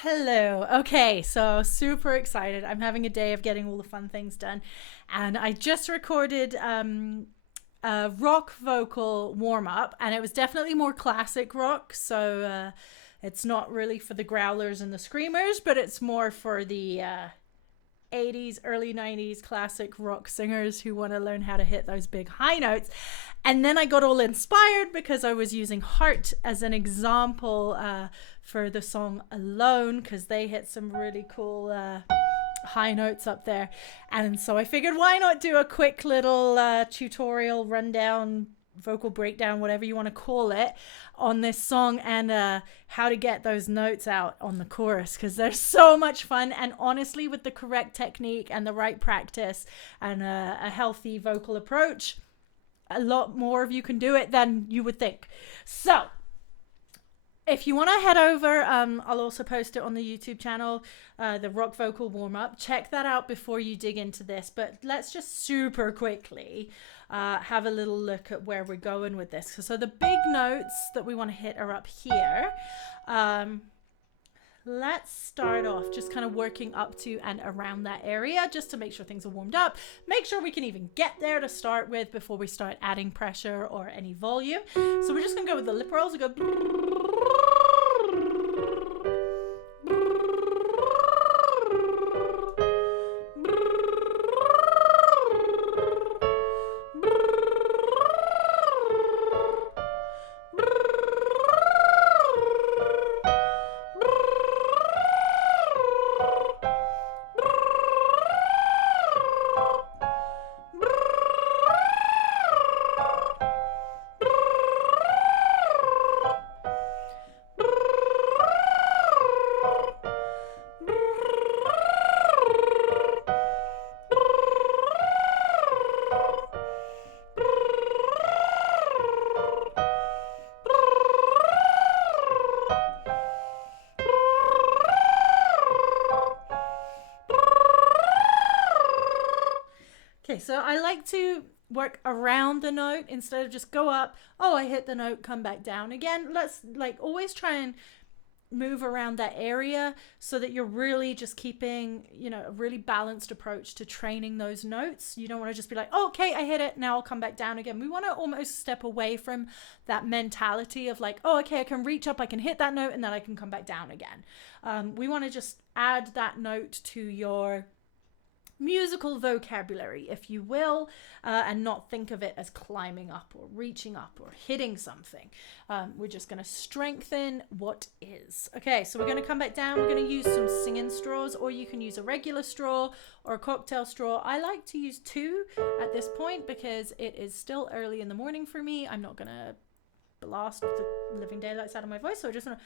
hello. Okay, so super excited. I'm having a day of getting all the fun things done. And I just recorded a rock vocal warm up, and it was definitely more classic rock. So it's not really for the growlers and the screamers, but it's more for the 80s, early 90s classic rock singers who want to learn how to hit those big high notes. And then I got all inspired because I was using Heart as an example for the song Alone, because they hit some really cool high notes up there. And so I figured, why not do a quick little tutorial rundown, vocal breakdown, whatever you want to call it, on this song, and how to get those notes out on the chorus, because they're so much fun. And honestly, with the correct technique and the right practice and a healthy vocal approach, a lot more of you can do it than you would think. So if you want to head over, I'll also post it on the YouTube channel, the rock vocal warm up. Check that out before you dig into this. But let's just super quickly have a little look at where we're going with this. So the big notes that we want to hit are up here. Let's start off just kind of working up to and around that area, just to make sure things are warmed up. Make sure we can even get there to start with before we start adding pressure or any volume. So we're just going to go with the lip rolls. We go. Okay, so I like to work around the note instead of just go up, oh, I hit the note, come back down again. Let's always try and move around that area so that you're really just keeping, a really balanced approach to training those notes. You don't want to just be like, oh, okay, I hit it, now I'll come back down again. We want to almost step away from that mentality of like, oh, okay, I can reach up, I can hit that note, and then I can come back down again. We want to just add that note to your musical vocabulary, if you will, and not think of it as climbing up or reaching up or hitting something. We're just going to strengthen what is. Okay, so we're going to come back down. We're going to use some singing straws, or you can use a regular straw or a cocktail straw. I like to use two at this point because it is still early in the morning for me. I'm not going to blast the living daylights out of my voice, so I just want to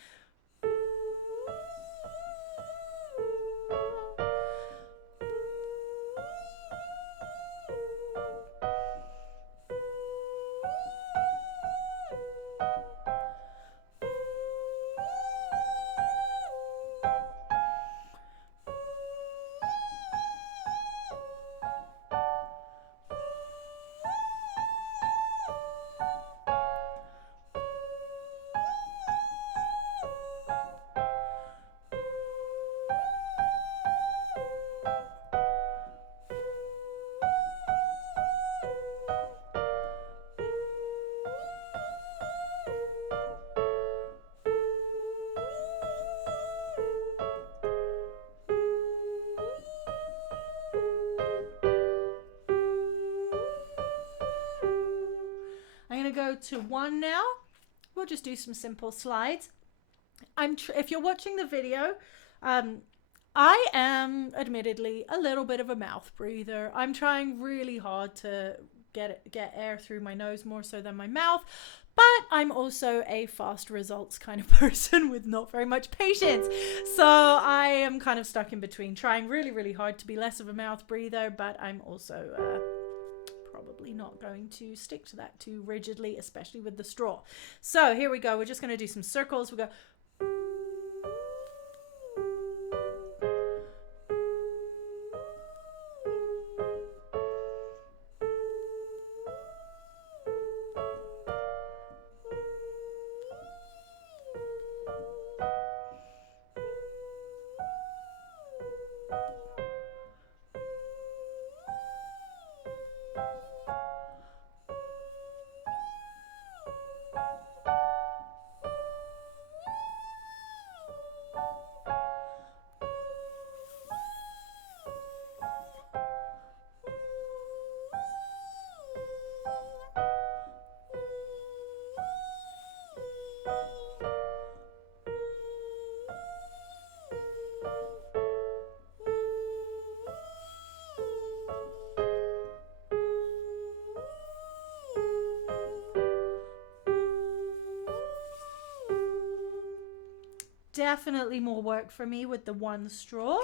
go to one now. We'll just do some simple slides. If you're watching the video, I am admittedly a little bit of a mouth breather. I'm trying really hard to get air through my nose more so than my mouth, but I'm also a fast results kind of person with not very much patience. So I am kind of stuck in between, trying really, really hard to be less of a mouth breather, but I'm also probably not going to stick to that too rigidly, especially with the straw. So here we go. We're just going to do some circles. We go. definitely more work for me with the one straw,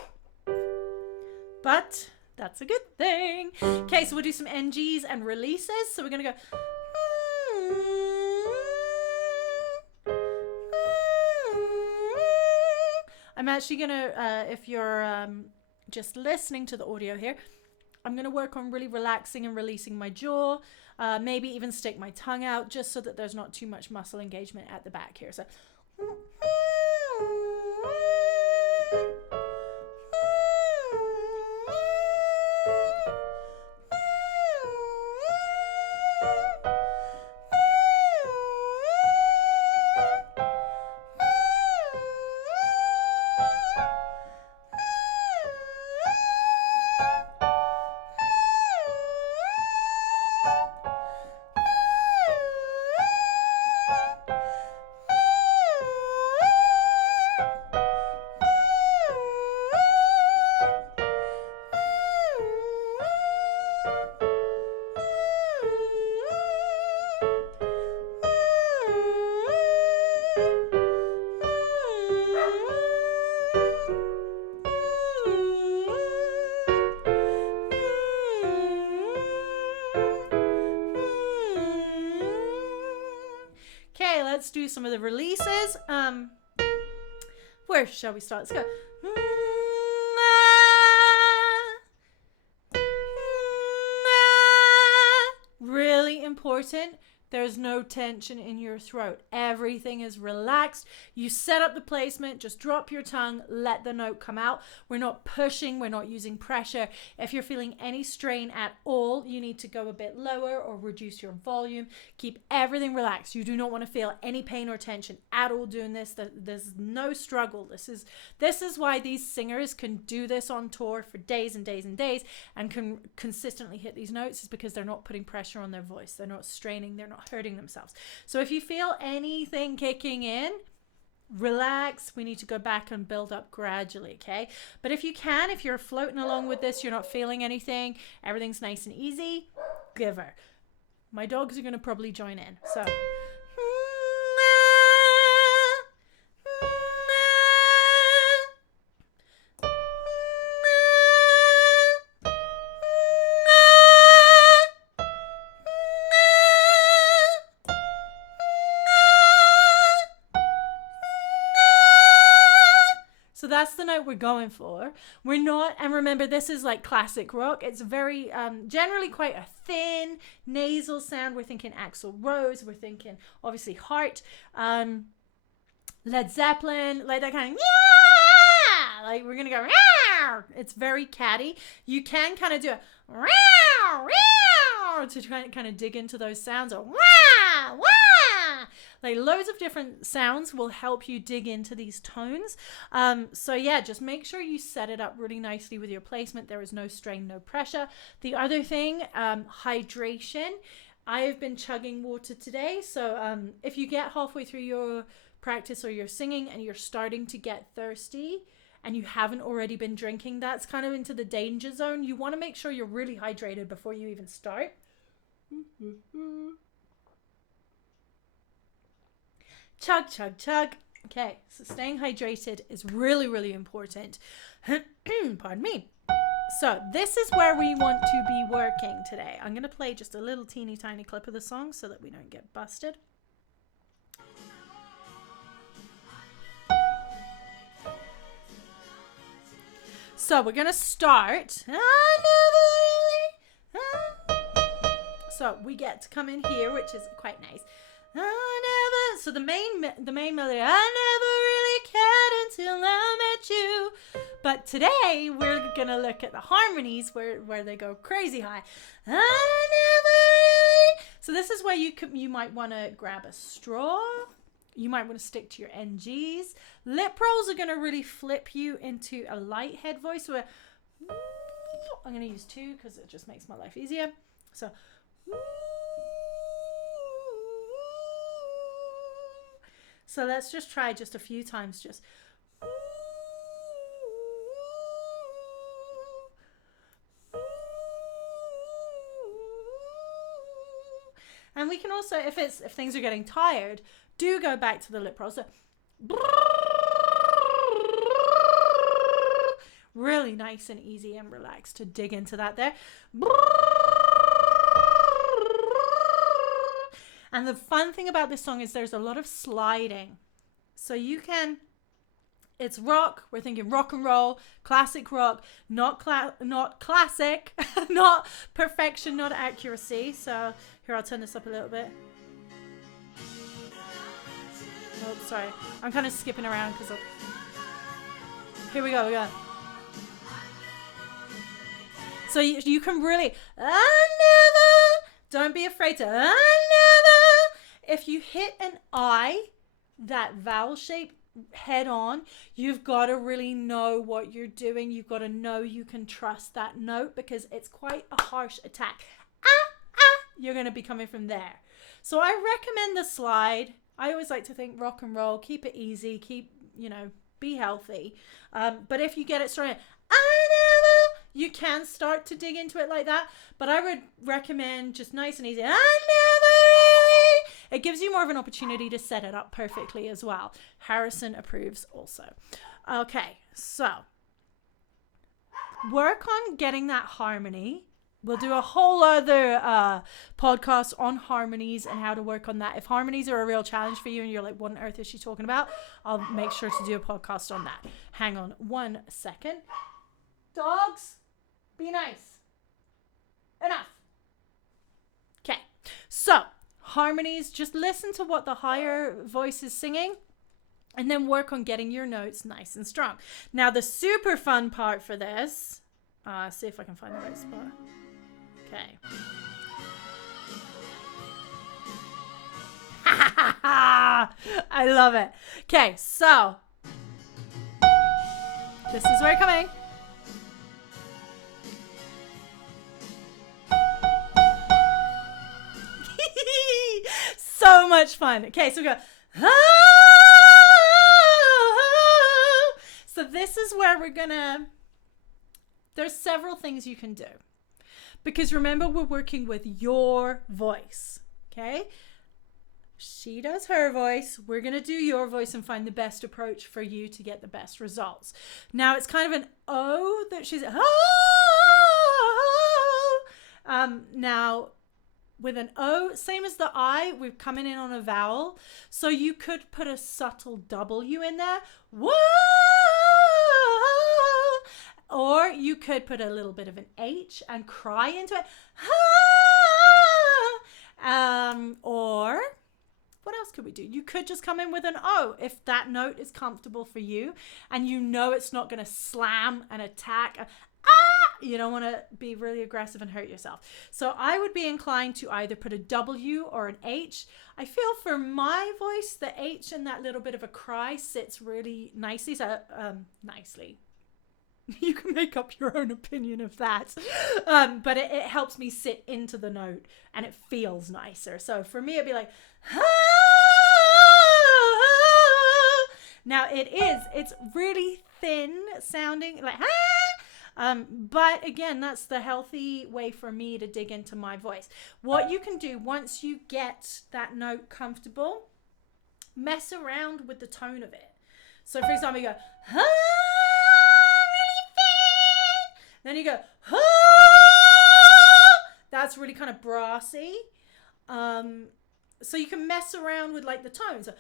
but that's a good thing. Okay, so we'll do some NGs and releases. So we're gonna go. I'm actually gonna, if you're just listening to the audio here, I'm gonna work on really relaxing and releasing my jaw. Maybe even stick my tongue out just so that there's not too much muscle engagement at the back here. So. Let's do some of the releases. Where shall we start? Let's go. Really important. There's no tension in your throat. Everything is relaxed. You set up the placement, just drop your tongue, let the note come out. We're not pushing, we're not using pressure. If you're feeling any strain at all, you need to go a bit lower or reduce your volume. Keep everything relaxed. You do not want to feel any pain or tension at all doing this. There's no struggle. This is why these singers can do this on tour for days and days and days and can consistently hit these notes, is because they're not putting pressure on their voice. They're not straining, they're not hurting themselves. So if you feel anything kicking in, relax. We need to go back and build up gradually, okay? But if you can, if you're floating along with this, you're not feeling anything, everything's nice and easy, give her. My dogs are going to probably join in. So that's the note we're going for. We're not, and remember, this is like classic rock. It's very, generally quite a thin nasal sound. We're thinking Axl Rose. We're thinking, obviously, Heart. Led Zeppelin, like that kind of, yeah! Like, we're going to go, yeah! It's very catty. You can kind of do a, to try and kind of dig into those sounds, or, wah, wah! Like loads of different sounds will help you dig into these tones. So yeah, just make sure you set it up really nicely with your placement. There is no strain, no pressure. The other thing, hydration. I have been chugging water today. So if you get halfway through your practice or your singing and you're starting to get thirsty and you haven't already been drinking, that's kind of into the danger zone. You want to make sure you're really hydrated before you even start. Chug, chug, chug. Okay, so staying hydrated is really, really important. Pardon me. So this is where we want to be working today. I'm going to play just a little teeny tiny clip of the song so that we don't get busted. So we're going to start. So we get to come in here, which is quite nice. So the main melody, I never really cared until I met you. But today we're gonna look at the harmonies where they go crazy high. I never really. So this is where you might want to grab a straw. You might want to stick to your NGs. Lip rolls are gonna really flip you into a light head voice. Where I'm gonna use 2 because it just makes my life easier. So. So let's just try just a few times. Just. And we can also, if things are getting tired, do go back to the lip roll. So. really nice and easy and relaxed to dig into that there. And the fun thing about this song is there's a lot of sliding. So you can, it's rock, we're thinking rock and roll, classic rock, not classic, not perfection, not accuracy. So here, I'll turn this up a little bit. Oh, sorry. I'm kind of skipping around because here we go. So you can really, don't be afraid to, if you hit an I, that vowel shape head on, you've got to really know what you're doing. You've got to know you can trust that note because it's quite a harsh attack. You're going to be coming from there. So I recommend the slide. I always like to think rock and roll, keep it easy, be healthy. But if you get it started, you can start to dig into it like that. But I would recommend just nice and easy. It gives you more of an opportunity to set it up perfectly as well. Harrison approves also. Okay, so work on getting that harmony. We'll do a whole other podcast on harmonies and how to work on that. If harmonies are a real challenge for you and you're like, what on earth is she talking about? I'll make sure to do a podcast on that. Hang on 1 second. Dogs, be nice. Enough. Okay, so harmonies, just listen to what the higher voice is singing and then work on getting your notes nice and strong. Now, the super fun part for this, see if I can find the right spot. Okay. I love it. Okay, so this is where it's coming. So much fun. Okay, so we go. So this is where we're gonna, there's several things you can do. Because remember, we're working with your voice, okay? She does her voice. We're going to do your voice and find the best approach for you to get the best results. Now, it's kind of an O that she's, now, with an O, same as the I, we're coming in on a vowel. So you could put a subtle W in there. Whoa! Or you could put a little bit of an H and cry into it. Or what else could we do? You could just come in with an O if that note is comfortable for you and you know it's not going to slam and attack. You don't want to be really aggressive and hurt yourself. So I would be inclined to either put a W or an H. I feel for my voice, the H and that little bit of a cry sits really nicely. So nicely. You can make up your own opinion of that. But it helps me sit into the note and it feels nicer. So for me, it'd be like, now it's really thin sounding, like, but again, that's the healthy way for me to dig into my voice. What you can do once you get that note comfortable, mess around with the tone of it. So for example, you go, then you go, that's really kind of brassy. So you can mess around with like the tones. So,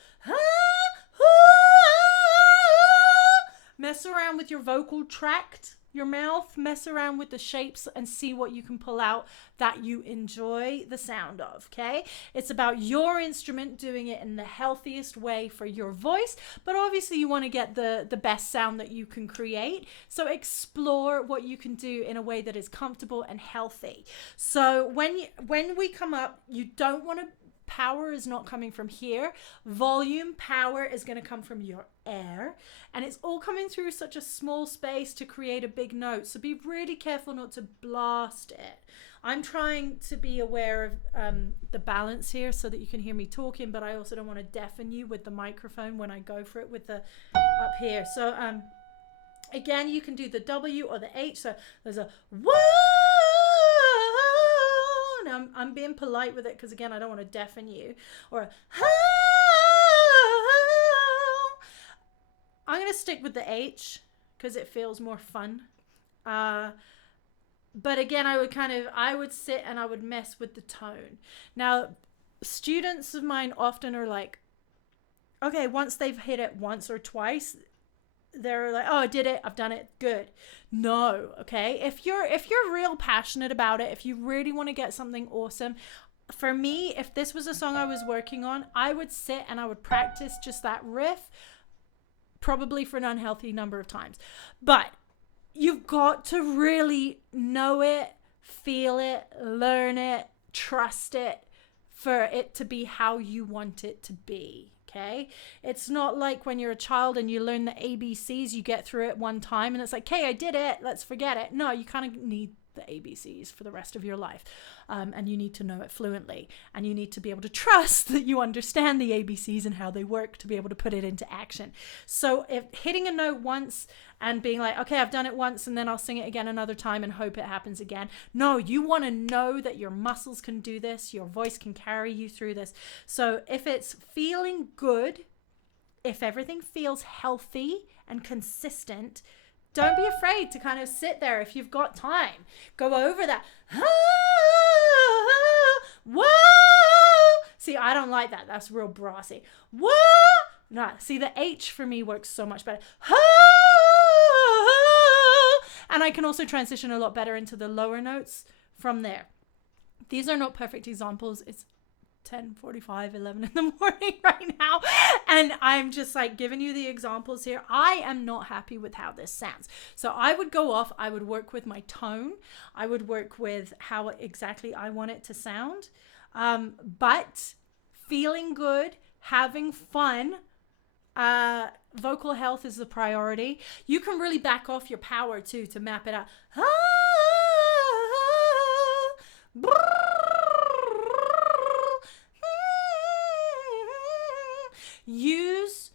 mess around with your vocal tract, your mouth, mess around with the shapes and see what you can pull out that you enjoy the sound of, okay? It's about your instrument doing it in the healthiest way for your voice, but obviously you want to get the best sound that you can create. So explore what you can do in a way that is comfortable and healthy. So when we come up, you don't want to, power is not coming from here. Volume, power is going to come from your air. And it's all coming through such a small space to create a big note. So be really careful not to blast it. I'm trying to be aware of the balance here so that you can hear me talking, but I also don't want to deafen you with the microphone when I go for it with the up here. So again, you can do the W or the H. So there's a whoa. Now I'm being polite with it because again, I don't want to deafen you. Or I'm going to stick with the H because it feels more fun. But again, I would sit and I would mess with the tone. Now, students of mine often are like, okay, once they've hit it once or twice, they're like, oh, I did it, I've done it, good. No, okay? If you're real passionate about it, if you really want to get something awesome, for me, if this was a song I was working on, I would sit and I would practice just that riff, probably for an unhealthy number of times. But you've got to really know it, feel it, learn it, trust it for it to be how you want it to be. Okay, it's not like when you're a child and you learn the ABCs, you get through it one time and it's like, hey, I did it, let's forget it. No, you kind of need the ABCs for the rest of your life. And you need to know it fluently, and you need to be able to trust that you understand the ABCs and how they work to be able to put it into action. So if hitting a note once and being like, okay, I've done it once and then I'll sing it again another time and hope it happens again. No, you want to know that your muscles can do this, your voice can carry you through this. So if it's feeling good, if everything feels healthy and consistent, don't be afraid to kind of sit there if you've got time. Go over that. Whoa! See, I don't like that. That's real brassy. Whoa! No, see, the H for me works so much better. And I can also transition a lot better into the lower notes from there. These are not perfect examples. It's 10:45, 11 in the morning right now, and I'm just like giving you the examples here. I am not happy with how this sounds, so I would go off, I would work with my tone, I would work with how exactly I want it to sound, but feeling good, having fun, vocal health is the priority. You can really back off your power too to map it out. Use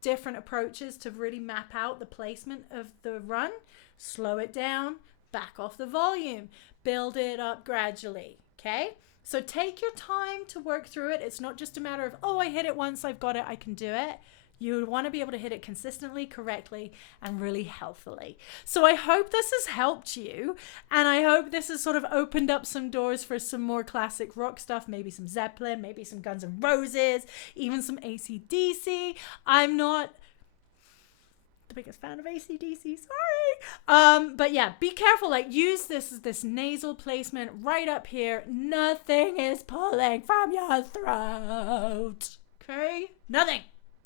different approaches to really map out the placement of the run. Slow it down, back off the volume, build it up gradually, okay? So take your time to work through it. It's not just a matter of, oh, I hit it once, I've got it, I can do it. You want to be able to hit it consistently, correctly, and really healthily. So I hope this has helped you, and I hope this has sort of opened up some doors for some more classic rock stuff, maybe some Zeppelin, maybe some Guns N' Roses, even some AC/DC. I'm not the biggest fan of AC/DC, sorry. But yeah, be careful, like use this nasal placement right up here. Nothing is pulling from your throat, okay? Nothing.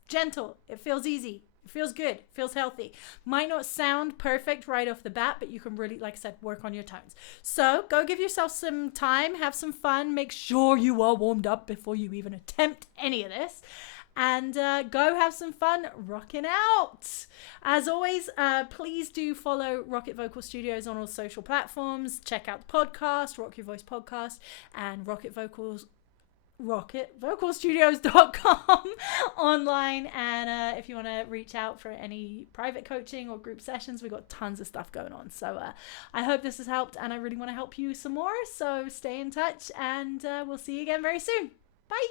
Gentle. It feels easy. It feels good. It feels healthy. Might not sound perfect right off the bat, but you can really, like I said, work on your tones. So go give yourself some time, have some fun, make sure you are warmed up before you even attempt any of this. And go have some fun rocking out. As always, please do follow Rockit Vocal Studios on all social platforms. Check out the podcast, Rock Your Voice Podcast, and RockitVocalStudios.com online. And if you want to reach out for any private coaching or group sessions, we've got tons of stuff going on. So I hope this has helped, and I really want to help you some more. So stay in touch, and we'll see you again very soon. Bye.